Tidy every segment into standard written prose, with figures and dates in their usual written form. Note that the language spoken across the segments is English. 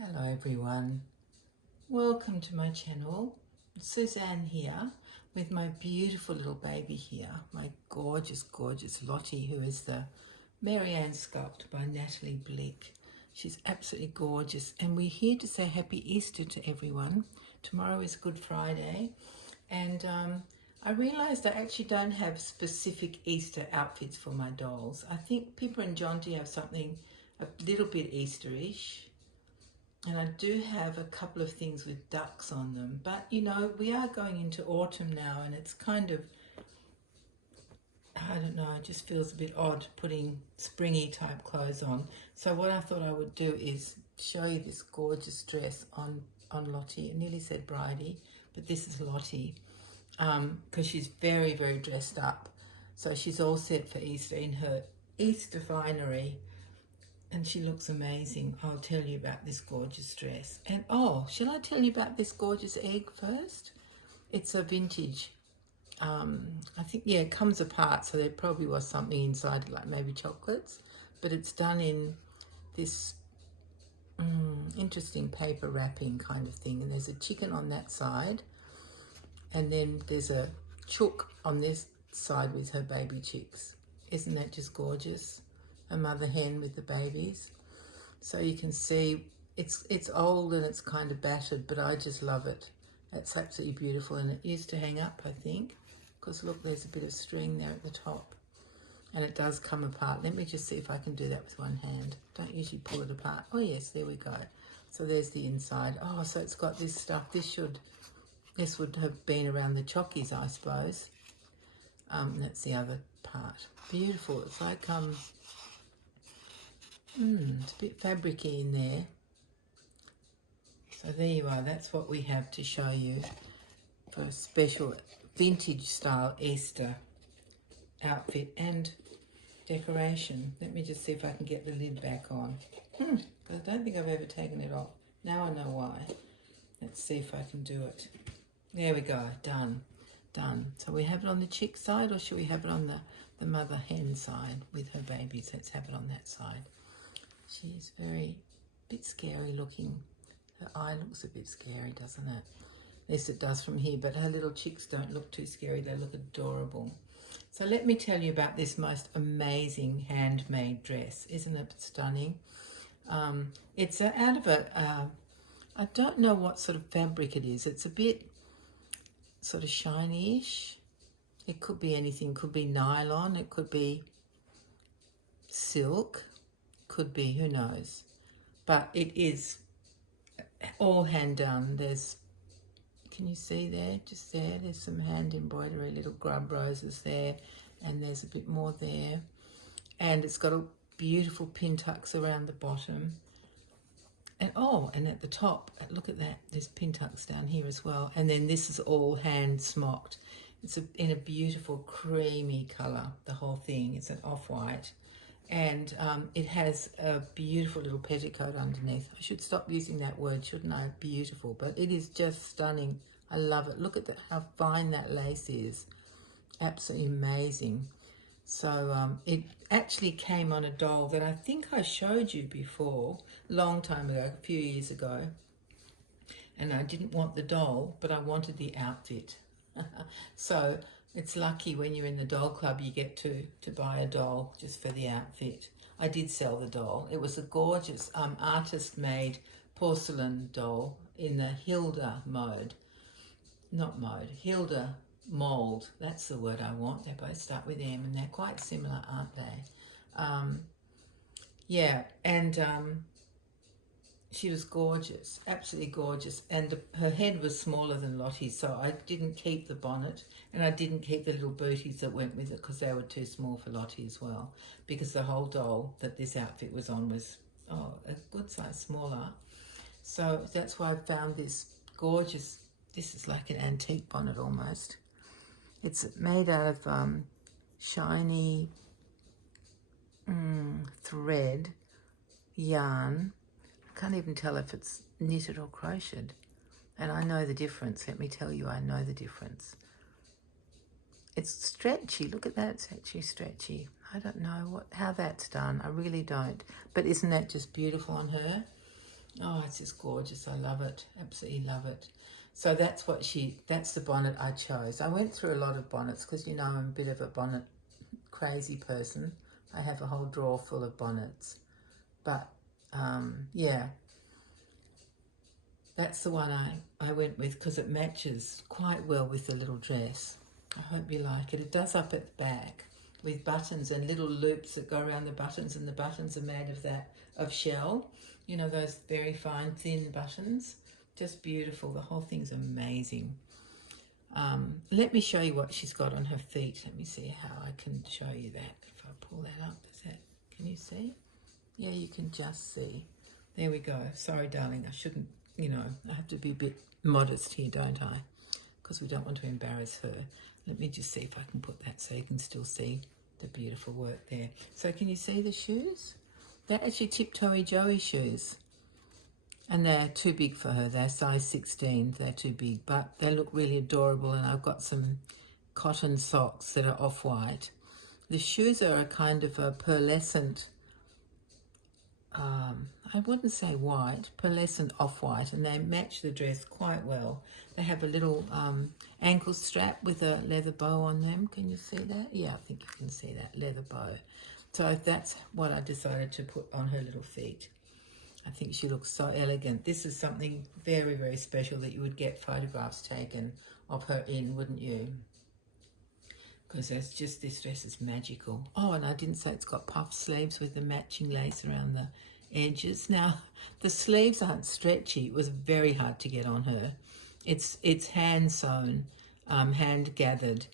Hello everyone, welcome to my channel. Suzanne here with my beautiful little baby here, my gorgeous Lottie, who is the Marianne sculpt by Natali Blick. She's absolutely gorgeous, and we're here to say happy Easter to everyone. Tomorrow is Good Friday, and I realised I actually don't have specific Easter outfits for my dolls. I think Pippa and Jonty have something a little bit Easterish. And I do have a couple of things with ducks on them. But, you know, we are going into autumn now, and it's kind of, I don't know, it just feels a bit odd putting springy type clothes on. So what I thought I would do is show you this gorgeous dress on Lottie. I nearly said Bridie, but this is Lottie, because she's very, very dressed up. So she's all set for Easter in her Easter finery. And she looks amazing. I'll tell you about this gorgeous dress. And oh, shall I tell you about this gorgeous egg first? It's a vintage. I think, yeah, it comes apart, so there probably was something inside, like maybe chocolates. But it's done in this interesting paper wrapping kind of thing. And there's a chicken on that side. And then there's a chook on this side with her baby chicks. Isn't that just gorgeous? A mother hen with the babies. So you can see it's old and it's kind of battered, but I just love it. It's absolutely beautiful, and it used to hang up, I think, because look, there's a bit of string there at the top, and it does come apart. Let me just see if I can do that with one hand. Don't usually pull it apart. Oh yes, there we go. So there's the inside. Oh, so it's got this stuff. This would have been around the chockies, I suppose. That's the other part. Beautiful. It's like it's a bit fabricy in there. So there you are. That's what we have to show you for a special vintage style Easter outfit and decoration. Let me just see if I can get the lid back on. I don't think I've ever taken it off. Now I know why. Let's see if I can do it. There we go. Done. So we have it on the chick side, or should we have it on the mother hen side with her babies? Let's have it on that side. She's bit scary looking. Her eye looks a bit scary, doesn't it? At least it does from here, but her little chicks don't look too scary. They look adorable. So let me tell you about this most amazing handmade dress. Isn't it stunning? It's out of I don't know what sort of fabric it is. It's a bit sort of shiny-ish. It could be anything. It could be nylon. It could be silk. Could be, who knows, but it is all hand done. Can you see there, just there's some hand embroidery, little grub roses there, and there's a bit more there, and it's got a beautiful pin tucks around the bottom, and at the top, look at that, there's pin tucks down here as well, and then this is all hand smocked. It's in a beautiful creamy color, the whole thing. It's an off-white. And it has a beautiful little petticoat underneath. I should stop using that word, shouldn't I? Beautiful, but it is just stunning. I love it. Look at how fine that lace is. Absolutely amazing. So it actually came on a doll that I think I showed you before, a long time ago, a few years ago. And I didn't want the doll, but I wanted the outfit. So it's lucky when you're in the doll club you get to buy a doll just for the outfit. I did sell the doll. It was a gorgeous artist-made porcelain doll in the Hilda Hilda mold. That's the word I want. They both start with M, and they're quite similar, aren't they? Yeah, and she was gorgeous, absolutely gorgeous, and her head was smaller than Lottie's, so I didn't keep the bonnet, and I didn't keep the little booties that went with it because they were too small for Lottie as well, because the whole doll that this outfit was on was a good size smaller. So that's why I found this gorgeous, this is like an antique bonnet almost. It's made out of shiny thread, yarn. I can't even tell if it's knitted or crocheted. And I know the difference. Let me tell you, I know the difference. It's stretchy. Look at that. It's actually stretchy. I don't know how that's done. I really don't. But isn't that just beautiful on her? Oh, it's just gorgeous. I love it. Absolutely love it. So that's that's the bonnet I chose. I went through a lot of bonnets because, you know, I'm a bit of a bonnet crazy person. I have a whole drawer full of bonnets. But, yeah, that's the one I went with because it matches quite well with the little dress. I hope you like it. It does up at the back with buttons and little loops that go around the buttons, and the buttons are made of shell. You know, those very fine, thin buttons. Just beautiful. The whole thing's amazing. Let me show you what she's got on her feet. Let me see how I can show you that. If I pull that up, can you see? Yeah, you can just see. There we go. Sorry, darling. I shouldn't, you know, I have to be a bit modest here, don't I? Because we don't want to embarrass her. Let me just see if I can put that so you can still see the beautiful work there. So can you see the shoes? They're actually Tiptoey Joey shoes. And they're too big for her. They're size 16. They're too big, but they look really adorable. And I've got some cotton socks that are off-white. The shoes are a kind of a pearlescent, I wouldn't say white, pearlescent off-white, and they match the dress quite well. They have a little ankle strap with a leather bow on them. Can you see that? Yeah, I think you can see that, leather bow. So that's what I decided to put on her little feet. I think she looks so elegant. This is something very, very special that you would get photographs taken of her in, wouldn't you? Because that's just, this dress is magical. Oh, and I didn't say it's got puff sleeves with the matching lace around the edges. Now, the sleeves aren't stretchy. It was very hard to get on her. It's hand sewn, hand gathered.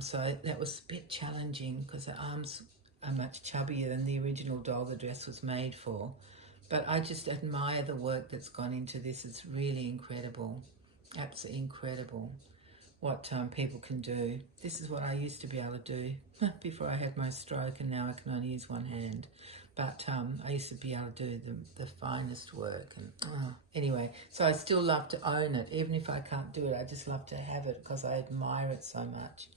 So that was a bit challenging because her arms are much chubbier than the original doll the dress was made for. But I just admire the work that's gone into this. It's really incredible, absolutely incredible what people can do. This is what I used to be able to do before I had my stroke, and now I can only use one hand. But I used to be able to do the finest work. And anyway, so I still love to own it. Even if I can't do it, I just love to have it because I admire it so much.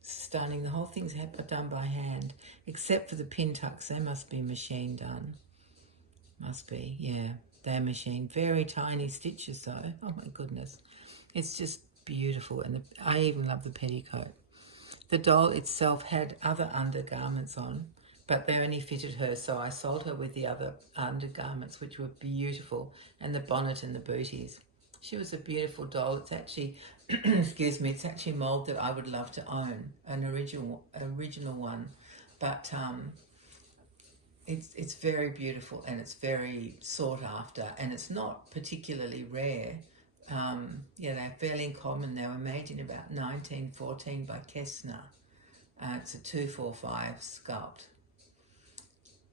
Stunning. The whole thing's done by hand, except for the pin tucks. They must be machine done. Must be, yeah. They're machine. Very tiny stitches though. Oh my goodness. It's just beautiful. And I even love the petticoat. The doll itself had other undergarments on, but they only fitted her, so I sold her with the other undergarments, which were beautiful, and the bonnet and the booties. She was a beautiful doll. It's actually, excuse me, it's actually a mould that I would love to own, an original one. But it's very beautiful, and it's very sought after, and it's not particularly rare. Yeah, they're fairly common. They were made in about 1914 by Kessner. It's a 245 sculpt.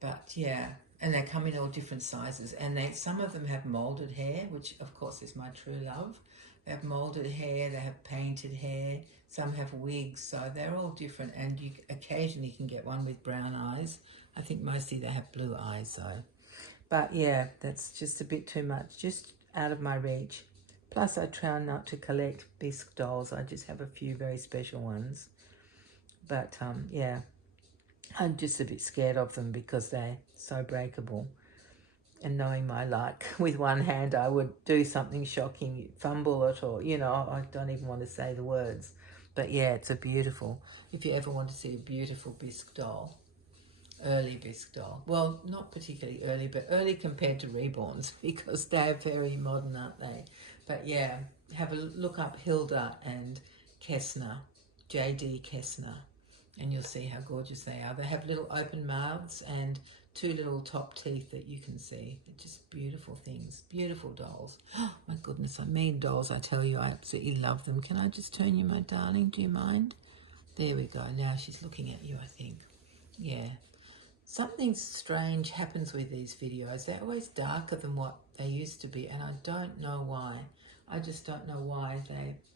But yeah, and they come in all different sizes, and some of them have moulded hair, which of course is my true love. They have moulded hair, they have painted hair, some have wigs, so they're all different, and you occasionally can get one with brown eyes. I think mostly they have blue eyes though. But yeah, that's just a bit too much, just out of my reach. Plus I try not to collect bisque dolls, I just have a few very special ones. But yeah, I'm just a bit scared of them because they're so breakable. And knowing my luck, with one hand I would do something shocking, fumble it, or, you know, I don't even want to say the words. But yeah, it's a beautiful, if you ever want to see a beautiful bisque doll, early bisque doll. Well, not particularly early, but early compared to reborns because they're very modern, aren't they? But yeah, have a look up Hilda and Kessner, J.D. Kessner, and you'll see how gorgeous they are. They have little open mouths and two little top teeth that you can see. They're just beautiful things, beautiful dolls. Oh my goodness, I mean dolls, I tell you, I absolutely love them. Can I just turn you, my darling? Do you mind? There we go. Now she's looking at you, I think. Yeah. Something strange happens with these videos. They're always darker than what they used to be, and I don't know why. I just don't know why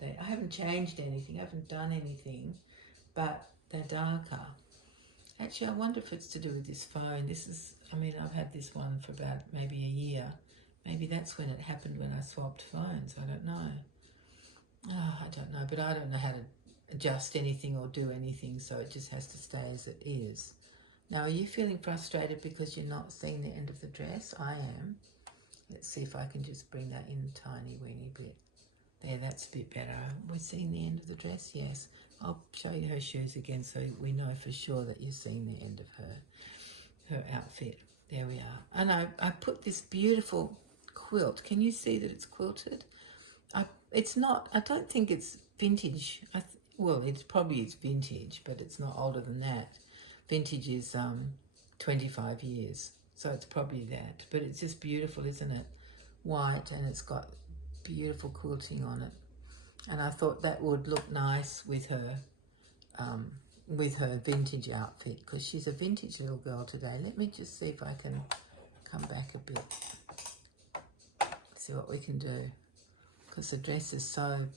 I haven't changed anything, I haven't done anything, but they're darker. Actually, I wonder if it's to do with this phone. This is, I mean, I've had this one for about maybe a year. Maybe that's when it happened, when I swapped phones. I don't know. Oh, I don't know, but I don't know how to adjust anything or do anything, so it just has to stay as it is. Now, are you feeling frustrated because you're not seeing the end of the dress? I am. see if I can just bring that in a tiny weeny bit. There, that's a bit better. We're seeing the end of the dress, yes. I'll show you her shoes again so we know for sure that you're seeing the end of her outfit. There we are. And I put this beautiful quilt. Can you see that it's quilted? It's not, I don't think it's vintage. Well, it's vintage, but it's not older than that. Vintage is 25 years, so it's probably that. But it's just beautiful, isn't it? White, and it's got beautiful quilting on it. And I thought that would look nice with her vintage outfit, because she's a vintage little girl today. Let me just see if I can come back a bit. See what we can do, because the dress is so,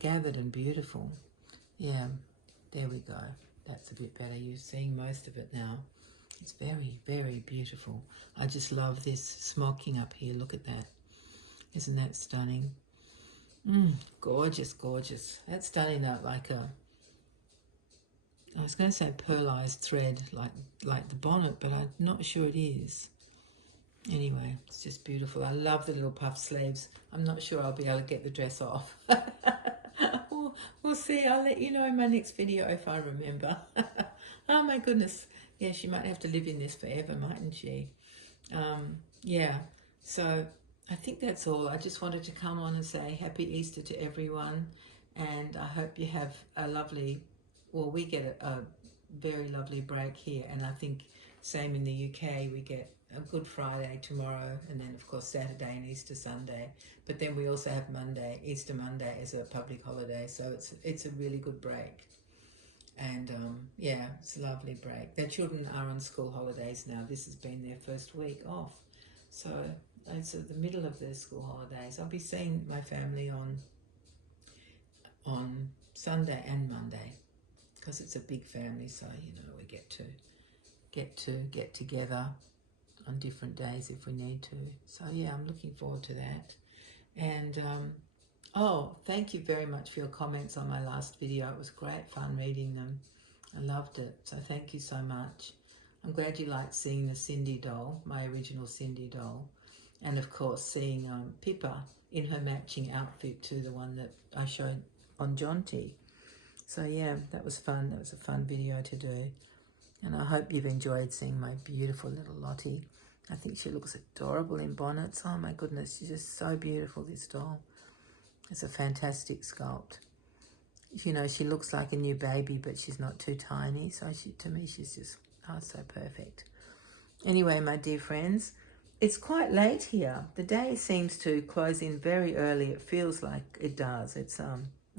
gathered and beautiful. Yeah, there we go. That's a bit better. You're seeing most of it now. It's very, very beautiful. I just love this smocking up here. Look at that. Isn't that stunning? Gorgeous, gorgeous. That's done in like a, I was going to say pearlized thread, like the bonnet, but I'm not sure it is. Anyway, it's just beautiful. I love the little puff sleeves. I'm not sure I'll be able to get the dress off. We'll see. I'll let you know in my next video if I remember. Oh my goodness. Yeah, she might have to live in this forever, mightn't she? Yeah, so I think that's all. I just wanted to come on and say Happy Easter to everyone. And I hope you have a lovely, well, we get a very lovely break here. And I think same in the UK, we get a Good Friday tomorrow, and then of course Saturday and Easter Sunday. But then we also have Easter Monday as a public holiday. So it's a really good break. And yeah, it's a lovely break. Their children are on school holidays now. This has been their first week off. So it's at the middle of their school holidays. I'll be seeing my family on Sunday and Monday, because it's a big family. So, we get together on different days if we need to. So yeah, I'm looking forward to that. And oh, thank you very much for your comments on my last video. It was great fun reading them. I loved it. So thank you so much. I'm glad you liked seeing the Cindy doll, my original Cindy doll. And of course, seeing Pippa in her matching outfit to the one that I showed on Jonty. So yeah, that was fun. That was a fun video to do. And I hope you've enjoyed seeing my beautiful little Lottie. I think she looks adorable in bonnets. Oh my goodness, she's just so beautiful, this doll. It's a fantastic sculpt. She looks like a new baby, but she's not too tiny. So to me, she's just, so perfect. Anyway, my dear friends, it's quite late here. The day seems to close in very early. It feels like it does. It's, I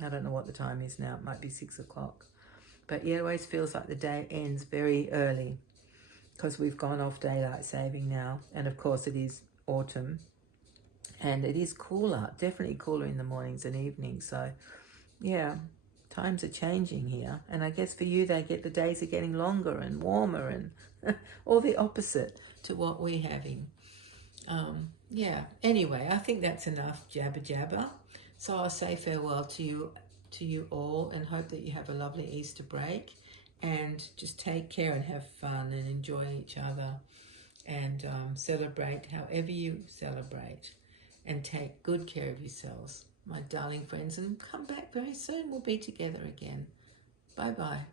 don't know what the time is now. It might be 6 o'clock. But yeah, it always feels like the day ends very early, because we've gone off daylight saving now. And of course it is autumn, and it is cooler, definitely cooler in the mornings and evenings. So yeah, times are changing here. And I guess for you, the days are getting longer and warmer and all the opposite to what we're having. Yeah, anyway, I think that's enough jabber jabber. So I'll say farewell to you all, and hope that you have a lovely Easter break, and just take care and have fun and enjoy each other, and celebrate however you celebrate, and take good care of yourselves, my darling friends, and come back very soon. We'll be together again. Bye-bye.